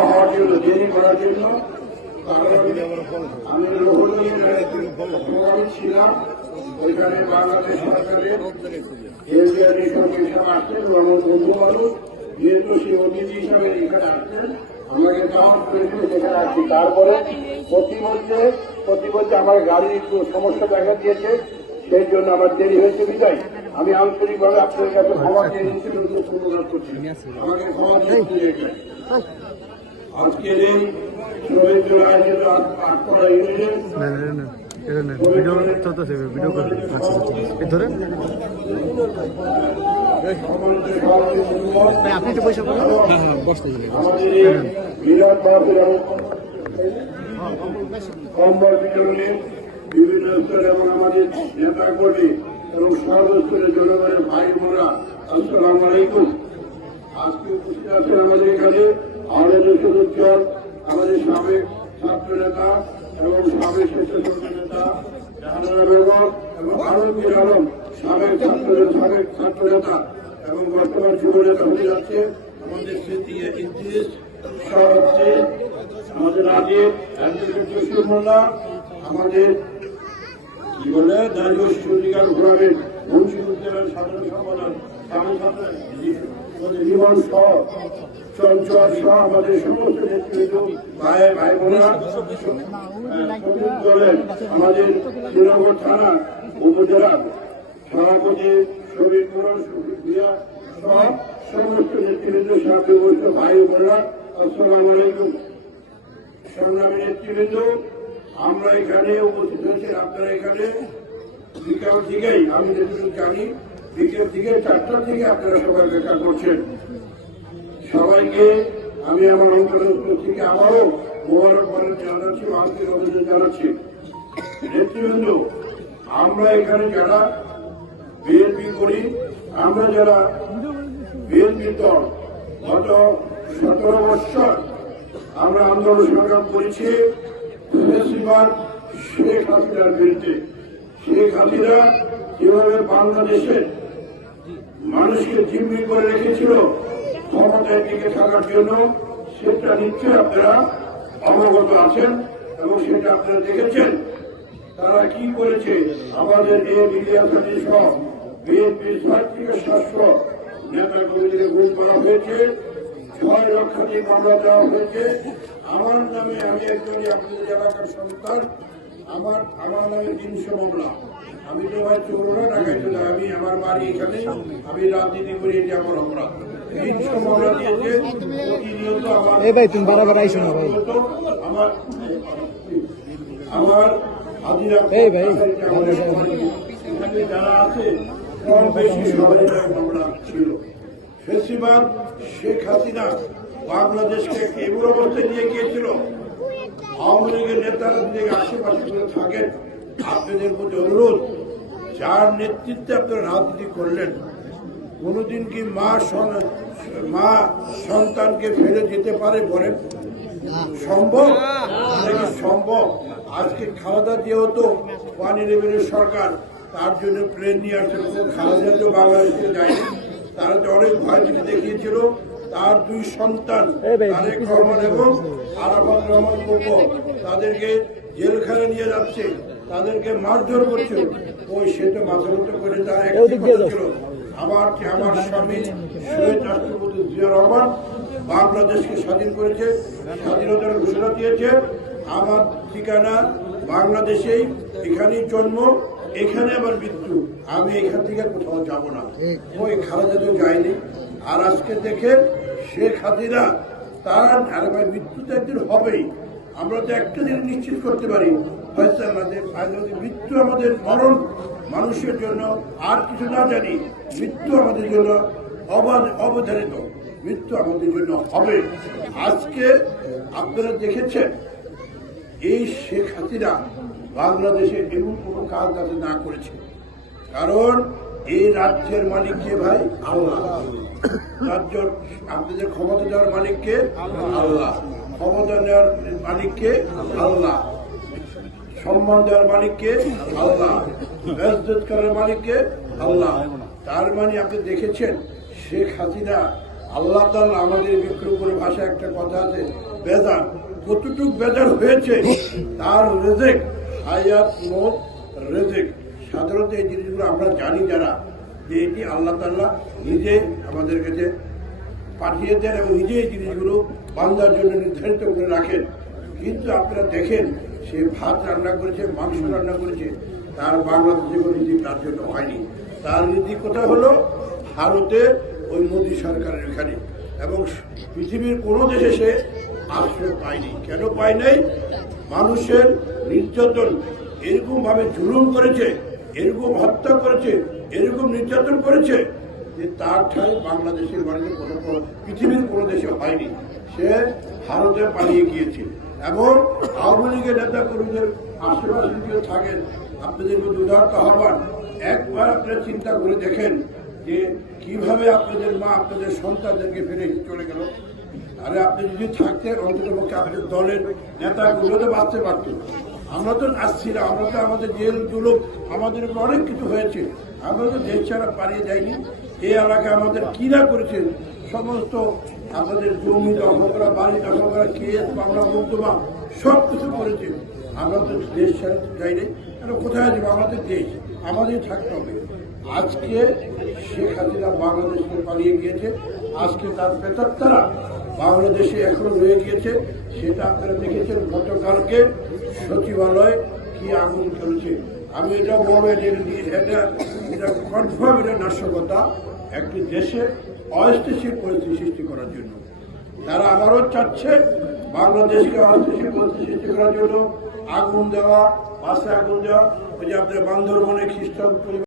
হওয়ার জন্য দেরি করার জন্য আমি রহুলের ছিলাম ওইখানে বন্ধু মানুষ যেহেতু সে অতিথি হিসাবে এখানে আসছেন আমাকে দাওয়াত তারপরে প্রতিমধ্যে প্রতিমধ্যে আমার গাড়ির একটু সমস্যা দেখা দিয়েছে, সেই জন্য আমার দেরি হয়েছে বিদায়। আমি আন্তরিকভাবে আপনাদের কাছে ক্ষমা চেয়ে নিচ্ছি অনুরোধ করছি। আমাকে ক্ষমা দিয়ে আজকের এই করা ইউনিয়ন। ভিডিও চলতেছে ভিডিও করে আচ্ছা আচ্ছা আপনি একটু পয়সা বলুন হ্যাঁ হ্যাঁ বসতে কম্বল বিতরণে বিভিন্ন স্তরে এবং আমাদের নেতা কর্মী এবং সর্বস্তরের জনগণের ভাই বোনরা, আসসালাম আলাইকুম। আজকে উপস্থিত আছেন আমাদের এখানে আমাদের সদস্য আমাদের সাবেক ছাত্র নেতা এবং সাবেক স্বেচ্ছাসেবক নেতা জাহানারা বেগম এবং আলমগীর আলম, সাবেক ছাত্র সাবেক ছাত্র নেতা এবং বর্তমান যুব নেতা হয়ে যাচ্ছে। আমাদের স্মৃতি ইদ্রিস আমাদের আগে আমাদের বলে দাঁড়িয়ে সূর্যিকাল ঘোরাবেন মুন্সিপুর জেলার সাধারণ সহ চঞ্চল আমাদের সমস্ত নেতৃত্ব ভাই ভাই বোনা দলের আমাদের শ্রীনগর থানা উপজেলা সভাপতি শরীর সুফিয়া সহ সমস্ত নেতৃবৃন্দ সাথে বসে ভাই, বোনেরা, আসসালাম আলাইকুম। সংগ্রামী নেতৃবৃন্দ আমরা এখানে উপস্থিত হয়েছি, আপনারা এখানে বিকাল থেকেই, আমি যেটুকু জানি, বিকেল থেকে চারটার থেকে আপনারা সবাই দেখা করছেন। সবাইকে আমি আমার অন্তর থেকে আবারও মোবারক জানাচ্ছি আজকের অভিযোগ জানাচ্ছি। নেতৃবৃন্দ, আমরা এখানে যারা বিএনপি করি, আমরা যারা বিএনপি দল, গত সতেরো বছর আমরা আন্দোলন সংগ্রাম করেছি। ফেসিবাদ শেখ হাসিনার বিরুদ্ধে। শেখ হাসিনা কীভাবে বাংলাদেশে মানুষকে জিম্মি করে রেখেছিল ক্ষমতায় টিকে থাকার জন্য, সেটা নিশ্চয়ই আপনারা অবগত আছেন এবং সেটা আপনারা দেখেছেন। তারা কি করেছে? আমাদের এই মিডিয়া সহ বিএনপির থেকে সাতশো নেতা কর্মীদের গুম করা হয়েছে। ছয় লক্ষাধিক মামলা দেওয়া হয়েছে। আমার নামে আমি একজন আপনাদের এলাকার সন্তান। আমার আমার নামে তিনশো মামলা। আমি তো ভাই ঢাকাইতে না আমি আমার বাড়ি এখানে। আমি রাজনীতি করি এটি আমার অপরাধ। তিনশো মামলা দিয়েছে। প্রতিনিয়ত আমার ভাই, তুমি বারবার আইসো না ভাই। আমার আমার হাজিরা এই ভাই, আমাদের যারা আছে কম বেশি সবাই মামলা ছিল। ফেসিবাদ শেখ হাসিনা বাংলাদেশকে এমন অবস্থায় নিয়ে গিয়েছিল। আওয়ামী লীগের নেতারা যদি আশেপাশে করে থাকেন, আপনাদের প্রতি অনুরোধ, যার নেতৃত্বে আপনারা রাজনীতি করলেন, কোনোদিন কি মা মা সন্তানকে ফেলে যেতে পারে বলেন? সম্ভব? এটা কি সম্ভব? আজকে খালেদা যেহেতু পানি লেভেলের সরকার, তার জন্য প্লেন নিয়ে আসছে খালেদা তো বাংলাদেশে যায়নি। তারা অনেক ভয় দেখিয়েছিল তার দুই সন্তান তারেক রহমান এবং আরাফাত রহমান তাদেরকে জেলখানে নিয়ে যাচ্ছে তাদেরকে মারধর করছে। ওই সে তো করে তার ছিল আমার আমার স্বামী শহীদ রাষ্ট্রপতি জিয়া রহমান বাংলাদেশকে স্বাধীন করেছে স্বাধীনতার ঘোষণা দিয়েছে আমার ঠিকানা বাংলাদেশেই এখানেই জন্ম এখানে আমার মৃত্যু। আমি এখান থেকে কোথাও যাব না। ওই খালেদা তো যায়নি। আর আজকে দেখে শেখ হাসিনা তার আরে ভাই মৃত্যু তো একদিন হবেই। আমরা তো একটা দিন নিশ্চিত করতে পারি হয়তো আমাদের মৃত্যু আমাদের মরণ মানুষের জন্য আর কিছু না জানি মৃত্যু আমাদের জন্য অবাধ- অবধারিত। মৃত্যু আমাদের জন্য হবে। আজকে আপনারা দেখেছেন এই শেখ হাসিনা বাংলাদেশে এমন কোনো কাজ যাতে না করেছে। কারণ এই রাজ্যের মালিক কে ভাই? আল্লাহ। রাজ্য আপনাদের ক্ষমতা দেওয়ার মালিককে আল্লাহ। ক্ষমতা নেওয়ার মালিককে আল্লাহ। সম্মান দেওয়ার মালিককে আল্লাহ। করার মালিককে আল্লাহ। তার মানে আপনি দেখেছেন, শেখ হাসিনা, আল্লাহ আমাদের বিক্রম করে ভাষা একটা কথা আছে, বেজার। কতটুক বেজার হয়েছে, তার রেজেক হায়াত মত রেজেক। সাধারণত এই জিনিসগুলো আমরা জানি যারা যে এটি আল্লাহ তাল্লাহ নিজে আমাদের কাছে পাঠিয়ে দেন এবং নিজে এই জিনিসগুলো বান্দার জন্য নির্ধারিত করে রাখেন। কিন্তু আপনারা দেখেন, সে ভাত রান্না করেছে, মাংস রান্না করেছে, তার বাংলাদেশে কোনো নীতি তার জন্য হয়নি। তার নীতি কোথায় হলো? ভারতে ওই মোদী সরকারের এখানে। এবং পৃথিবীর কোনো দেশে সে আশ্রয় পায়নি। কেন পায় নাই? মানুষের নির্যাতন এরকম ভাবে জুলুম করেছে, এরকম হত্যা করেছে, এরকম নির্যাতন করেছে যে তার ঠাই বাংলাদেশের বাড়িতে কোনো পৃথিবীর কোনো দেশে হয়নি। সে ভারতে পালিয়ে গিয়েছে। এবং আওয়ামী লীগের নেতা কর্মীদের আশেপাশে যদি থাকেন। আপনাদের দুধার্ত আহ্বান। একবার আপনারা চিন্তা করে দেখেন যে কীভাবে আপনাদের মা, আপনাদের সন্তানদেরকে ফিরে চলে গেল। আরে আপনি যদি থাকতেন অন্তত পক্ষে আপনাদের দলের নেতাগুলো তো বাঁচতে পারতো। আমরা তো আসছি না, আমরা তো আমাদের জেল জুলুম আমাদের অনেক কিছু হয়েছে। আমরা তো দেশ ছাড়া পালিয়ে যাইনি। এই এলাকায় আমাদের কি না করেছেন? সমস্ত আমাদের জমি দখল করা, বাড়ি দখল করা, কেস, মামলা মুক্তমা সব কিছু করেছে আমরা তো দেশ ছাড়া যাইনি। কেন কোথায় যাব আমাদের দেশ, আমাদের থাকতে হবে। আজকে শেখ হাসিনা বাংলাদেশ পালিয়ে গিয়েছে। আজকে তার প্রেতাত্মারা বাংলাদেশে এখনও রয়ে গিয়েছে। সেটা আপনারা দেখেছেন গতকালকে। সচিবালয় কি আগুন চলছে আমি এটা বলব যে এটা এটা কনফার্ম এটা নাশকতা একটি দেশে অস্থিতিশীল পরিস্থিতি সৃষ্টি করার জন্য। তারা আবারও চাচ্ছে বাংলাদেশকে অস্থিতিশীল পরিস্থিতি সৃষ্টি করার জন্য আগুন দেওয়া, বাসে আগুন দেওয়া, ওই যে আপনার বান্দরবনে খ্রিস্টান